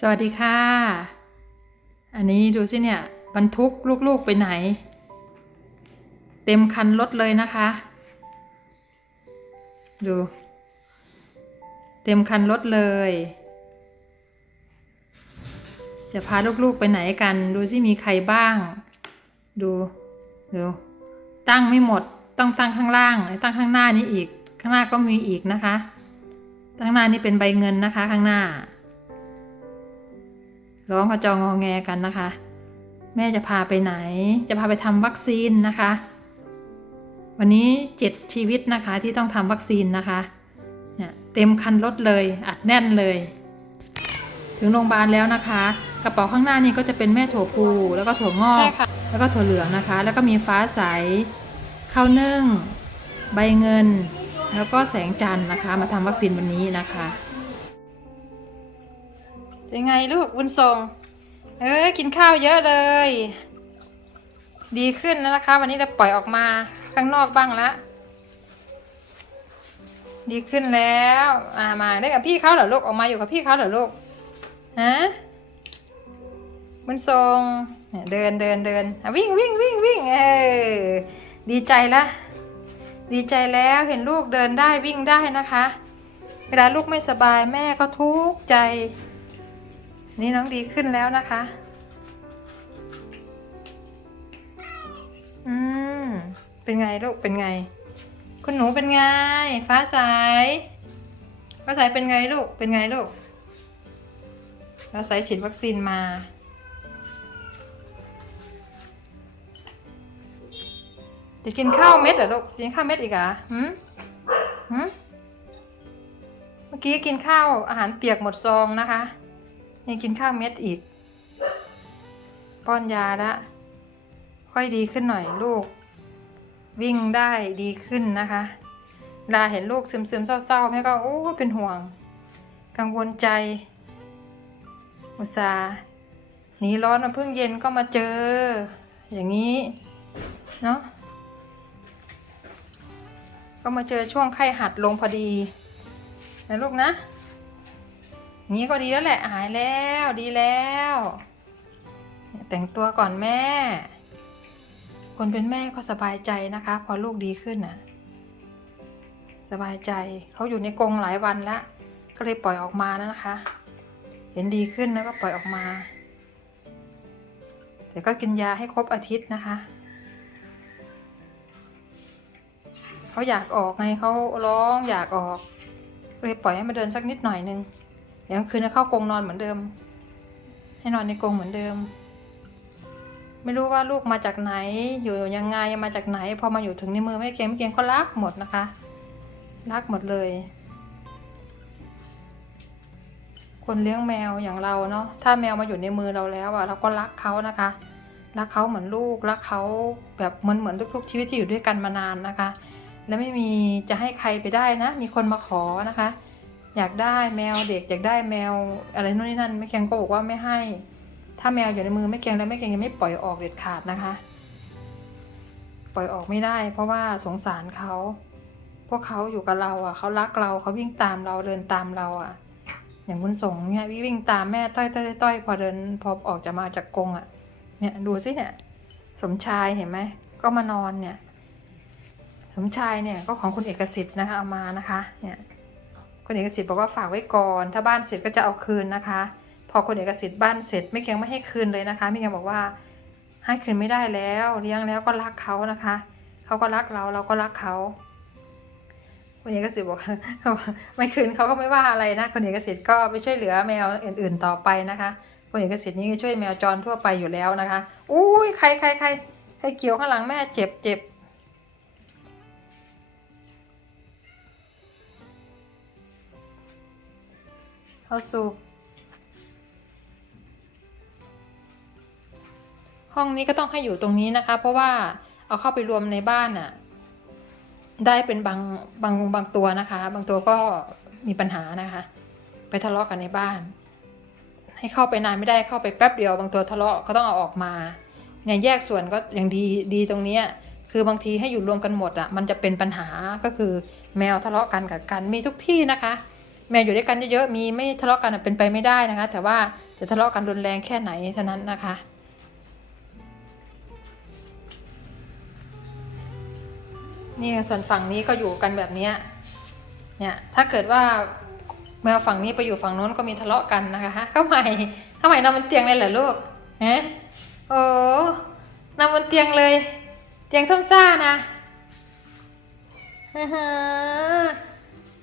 สวัสดีค่ะ อันนี้ดูสิเนี่ยบรรทุกลูกๆไปไหน เต็มคันรถเลยนะคะ ดู เต็มคันรถเลย จะพาลูกๆไปไหนกัน ดูสิมีใครบ้าง ดูดูตั้งไม่หมดต้องตั้งข้างล่างตั้งข้างหน้านี้อีก ข้างหน้าก็มีอีกนะคะ ข้างหน้านี่เป็นใบเงินนะคะข้างหน้า ร้องกระจองงอแงกันนะคะ แม่จะพาไปไหน จะพาไปทำวัคซีนนะคะ วันนี้เจ็ดชีวิตนะคะที่ต้องทำวัคซีนนะคะเนี่ยเต็มคันรถเลยอัดแน่นเลย ถึงโรงพยาบาลแล้วนะคะ กระเป๋าข้างหน้านี่ก็จะเป็นแม่ถั่วพูแล้วก็ถั่วงอก แล้วก็ถั่วเหลืองนะคะ แล้วก็มีฟ้าใสข้าวนึ่ง ใบเงิน แล้วก็แสงจันทร์นะคะ มาทำวัคซีนวันนี้นะคะ เป็นไงลูกบุญทรงเอ้ยกินข้าวเยอะเลย ดีขึ้นแล้วนะคะ วันนี้เราปล่อยออกมาข้างนอกบ้างละดีขึ้นแล้วอ่ามาได้กับพี่เขาเหรอลูกออกมาอยู่กับพี่เขาเหรอลูกฮะบุญทรงเดินเดินเดินวิ่งวิ่งวิ่งวิ่งเออดีใจละดีใจแล้วเห็นลูกเดินได้วิ่งได้นะคะ เวลาลูกไม่สบายแม่ก็ทุกข์ใจ นี่น้องดีขึ้นแล้วนะคะ อืม เป็นไงลูก เป็นไง คุณหนูเป็นไง ฟ้าใสฟ้าใสเป็นไงลูก เป็นไงลูก ฟ้าใสฉีดวัคซีนมา จะกินข้าวเม็ดเหรอลูก กินข้าวเม็ดอีกเหรอหืมหืมเมื่อกี้กินข้าวอาหารเปียกหมดซองนะคะ ยังกินข้าวเม็ดอีก ป้อนยาละ ค่อยดีขึ้นหน่อยลูก วิ่งได้ดีขึ้นนะคะเวลาเห็นลูกซึมซึมๆเศร้าๆแม่ก็โอ้เป็นห่วง กังวลใจ อุตส่าห์หนีร้อนมาเพิ่งเย็นก็มาเจอ อย่างนี้เนาะก็มาเจอช่วงไข้หัดลงพอดีนะลูกนะ นี้ก็ดีแล้วแหละ หายแล้วดีแล้ว แต่งตัวก่อนแม่ คนเป็นแม่ก็สบายใจนะคะ พอลูกดีขึ้นน่ะ สบายใจเขาอยู่ในกรงหลายวันแล้ว ก็เลยปล่อยออกมาแล้วนะคะ เห็นดีขึ้นแล้วก็ปล่อยออกมา แต่ก็กินยาให้ครบอาทิตย์นะคะเขาอยากออกไงเขาร้องอยากออกเลยปล่อยให้มาเดินสักนิดหน่อยนึง เดี๋ยวกลางคืนจะเข้ากรงนอนเหมือนเดิม ให้นอนในกรงเหมือนเดิม ไม่รู้ว่าลูกมาจากไหน อยู่ยังไงมาจากไหน พอมาอยู่ถึงในมือแม่เกงแม่เกงก็รักหมดนะคะ รักหมดเลย คนเลี้ยงแมวอย่างเราเนาะถ้าแมวมาอยู่ในมือเราแล้วอะเราก็รักเขานะคะรักเขาเหมือนลูกรักเขาแบบเหมือนเหมือนทุกๆ ชีวิตที่อยู่ด้วยกันมานานนะคะ และไม่มีจะให้ใครไปได้นะ มีคนมาขอนะคะ อยากได้แมวเด็กอยากได้แมวอะไรนู่นนี่นั่นแม่แกงก็บอกว่าไม่ให้ ถ้าแมวอยู่ในมือแม่แกงแล้วแม่แกงยังไม่ปล่อยออกเด็ดขาดนะคะ ปล่อยออกไม่ได้ เพราะว่าสงสารเขาพวกเขาอยู่กับเราอะเขารักเราเขาวิ่งตามเราเดินตามเราอะ อย่างบุญสงเนี่ยวิ่งตามแม่ต้อยต้อยต้อยพอเดินพอออกจากมาจากกรงอะ เนี่ยดูสิเนี่ย สมชายเห็นไหมก็มานอนเนี่ย สมชายเนี่ยก็ของคุณเอกสิทธิ์นะคะเอามานะคะ เนี่ย คุณเอกสิทธิ์บอกว่าฝากไว้ก่อน ถ้าบ้านเสร็จก็จะเอาคืนนะคะ พอคุณเอกสิทธิ์บ้านเสร็จไม่เกียงไม่ให้คืนเลยนะคะไม่เกียงบอกว่าให้คืนไม่ได้แล้วเลี้ยงแล้วก็รักเขานะคะเขาก็รักเราเราก็รักเขาคุณเอกสิทธิ์บอกไม่คืนเขาก็ไม่ว่าอะไรนะคุณเอกสิทธิ์ก็ไปช่วยเหลือแมวอื่น ๆต่อไปนะคะคุณเอกสิทธิ์นี่ช่วยแมวจรทั่วไปอยู่แล้วนะคะอุ้ยใครใครใครใครเกี่ยวข้างหลังแม่เจ็บเจ็บ ข้าสู่ห้องนี้ก็ต้องให้อยู่ตรงนี้นะคะ เพราะว่าเอาเข้าไปรวมในบ้านน่ะ ได้เป็นบางบางบางตัวนะคะ บางตัวก็มีปัญหานะคะ ไปทะเลาะกันในบ้าน ให้เข้าไปนานไม่ได้เข้าไปแป๊บเดียว บางตัวทะเลาะก็ต้องเอาออกมาเนี่ยแยกส่วนก็อย่างดีดีตรงเนี้ยคือบางทีให้อยู่รวมกันหมดอะมันจะเป็นปัญหาก็คือแมวทะเลาะกันกับกันมีทุกที่นะคะ แมวอยู่ด้วยกันเยอะๆ มีไม่ทะเลาะกันเป็นไปไม่ได้นะคะ แต่ว่าจะทะเลาะกันรุนแรงแค่ไหนเท่านั้นนะคะ นี่ส่วนฝั่งนี้ก็อยู่กันแบบนี้เนี่ยถ้าเกิดว่าแมวฝั่งนี้ไปอยู่ฝั่งโน้นก็มีทะเลาะกันนะคะฮะข้าใหม่ข้าใหม่นอนบนเตียงเลยเหรอลูกฮะโอ้นอนบนเตียงเลย เตียงส้มซ่านะฮ่า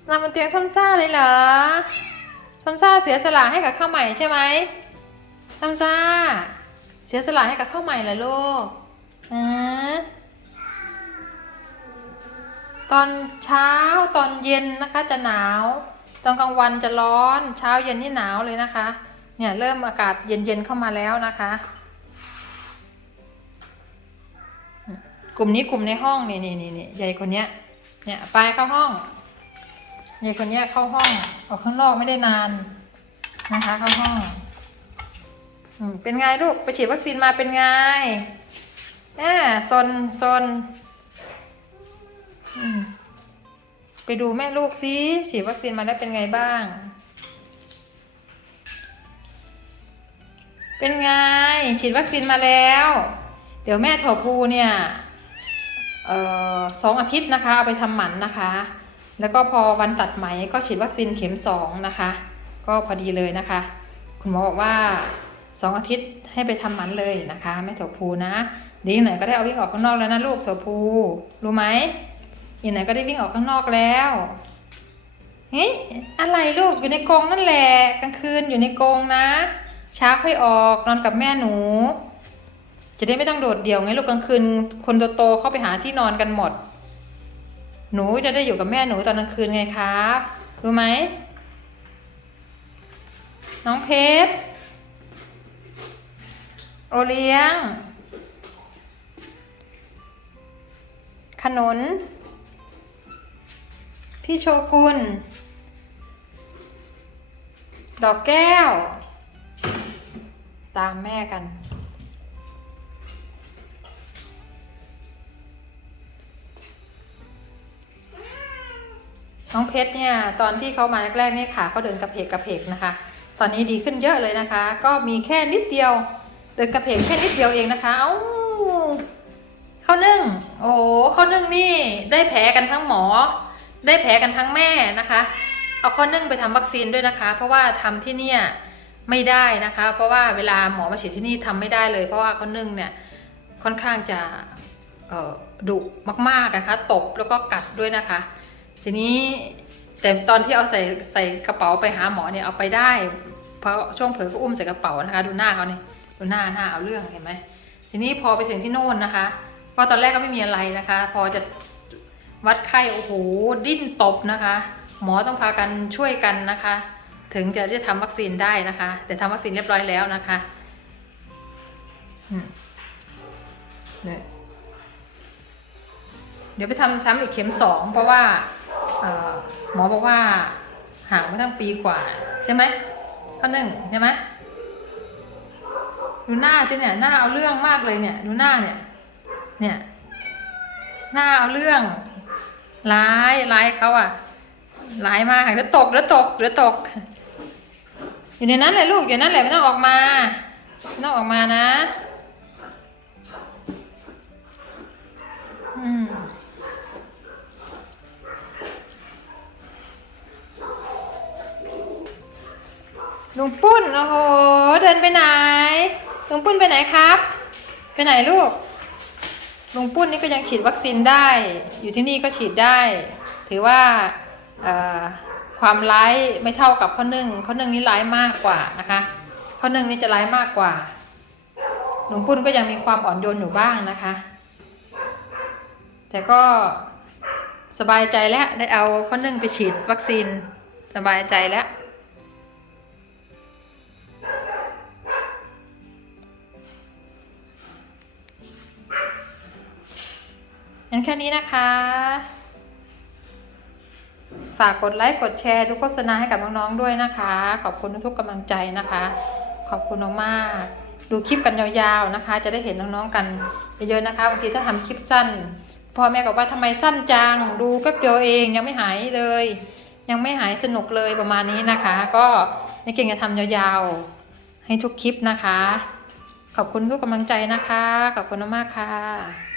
ฮ่านอนบนเตียงส้มซ่าเลยเหรอส้มซ่าเสียสละให้กับข้าวใหม่ใช่ไหมส้มซ่า เสียสละให้กับข้าวใหม่เหรอลูกฮะตอนเช้าตอนเย็นนะคะจะหนาว ตอนกลางวันจะร้อน เช้าเย็นนี่หนาวเลยนะคะ เนี่ยเริ่มอากาศเย็นๆเข้ามาแล้วนะคะ กลุ่มนี้กลุ่มในห้องนี่นี่นี่ใหญ่คนเนี้ยเนี่ยไปเข้าห้อง ใหญ่คนนี้เข้าห้อง ออกข้างนอกไม่ได้นานนะคะ เข้าห้องอืมเป็นไงลูกไปฉีดวัคซีนมาเป็นไงแอ่ซนซนไปดูแม่ลูกซิฉีดวัคซีนมาแล้วเป็นไงบ้าง เป็นไง ฉีดวัคซีนมาแล้ว เดี๋ยวแม่ถั่วพูเนี่ยออสองอาทิตย์นะคะ เอาไปทำหมันนะคะ แล้วก็พอวันตัดไหมก็ฉีดวัคซีนเข็มสองนะคะ ก็พอดีเลยนะคะ คุณหมอบอกว่าสองอาทิตย์ให้ไปทำหมันเลยนะคะแม่ถั่วพูนะเดียวอีกหน่อยก็ได้เอาวิ่งออกข้างนอกแล้วนะลูกถั่วพูรู้ไหมอีกหน่อยก็ได้วิ่งออกข้างนอกแล้วเฮ้ยอะไรลูกอยู่ในกรงนั่นแหละกลางคืนอยู่ในกรงนะ เช้าค่อยออกนอนกับแม่หนู จะได้ไม่ต้องโดดเดี่ยวไงลูกกลางคืนคนโตๆเข้าไปหาที่นอนกันหมด หนูจะได้อยู่กับแม่หนูตอนกลางคืนไงคะรู้ไหม น้องเพชร โอเลี้ยง ขนุน พี่โชกุน ดอกแก้ว ตามแม่กัน น้องเพชรเนี่ยตอนที่เขามาแรกๆเนี่ยขาเขาเดินกระเพกกระเพกนะคะ ตอนนี้ดีขึ้นเยอะเลยนะคะ ก็มีแค่นิดเดียว เดินกระเพกแค่นิดเดียวเองนะคะ เอ้าข้าวนึ่ง โอ้ข้าวนึ่งนี่ได้แผลกันทั้งหมอ ได้แผลกันทั้งแม่นะคะ เอาข้าวนึ่งไปทำวัคซีนด้วยนะคะ เพราะว่าทำที่เนี่ยไม่ได้นะคะ เพราะว่าเวลาหมอมาฉีดที่นี่ทำไม่ได้เลย เพราะว่าข้าวนึ่งเนี่ยค่อนข้างจะดุมากๆนะคะ ตบแล้วก็กัดด้วยนะคะ ทีนี้แต่ตอนที่เอาใส่ใส่กระเป๋าไปหาหมอเนี่ยเอาไปได้เพราะช่วงเผลอก็อุ้มใส่กระเป๋านะคะ ดูหน้าเขานี่ดูหน้าหน้าเอาเรื่องเห็นไหมทีนี้พอไปถึงที่โน่นนะคะเพราะตอนแรกก็ไม่มีอะไรนะคะ พอจะวัดไข้โอ้โหดิ้นตบนะคะ หมอต้องพากันช่วยกันนะคะ ถึงจะได้ทำวัคซีนได้นะคะ แต่ทำวัคซีนเรียบร้อยแล้วนะคะเดี๋ยวไปทำซ้ำอีกเข็มสองเพราะว่า หมอบอกว่าห่างมาตั้งปีกว่า ใช่ไหมข้อหนึ่งใช่ไหมดูหน้าสิเนี่ยหน้าเอาเรื่องมากเลยเนี่ยดูหน้าเนี่ย เนี่ย หน้าเอาเรื่องร้ายร้ายเขาอะร้ายมากเดี๋ยวตกเดี๋ยวตกเดี๋ยวตก อยู่ในนั้นแหละลูกอยู่ในนั้นแหละไม่ต้องออกมาไม่ต้องออกมานะ ลุงปุ้น โอ้โห เดินไปไหน ลุงปุ้นไปไหนครับ ไปไหนลูก ลุงปุ้นนี่ก็ยังฉีดวัคซีนได้ อยู่ที่นี่ก็ฉีดได้ ถือว่าความร้ายไม่เท่ากับข้อหนึ่งข้อหนึ่งนี่ร้ายมากกว่านะคะ ข้อหนึ่งนี่จะร้ายมากกว่า ลุงปุ้นก็ยังมีความอ่อนโยนอยู่บ้างนะคะ แต่ก็สบายใจแล้วได้เอาข้อหนึ่งไปฉีดวัคซีนสบายใจแล้ว นี้นะคะ ฝากกดไลค์กดแชร์ดูโฆษณาให้กับน้องๆด้วยนะคะ ขอบคุณทุกกำลังใจนะคะ ขอบคุณมากๆดูคลิปกันยาวๆนะคะ จะได้เห็นน้องๆกันเยอะๆนะคะบางทีถ้าทำคลิปสั้นพ่อแม่บอกว่าทำไมสั้นจังดูแป๊บเดียวเองยังไม่หายเลย ยังไม่หายสนุกเลยประมาณนี้นะคะ ก็ในเก่งจะทำยาวๆให้ทุกคลิปนะคะ ขอบคุณทุกกำลังใจนะคะ ขอบคุณมากๆค่ะ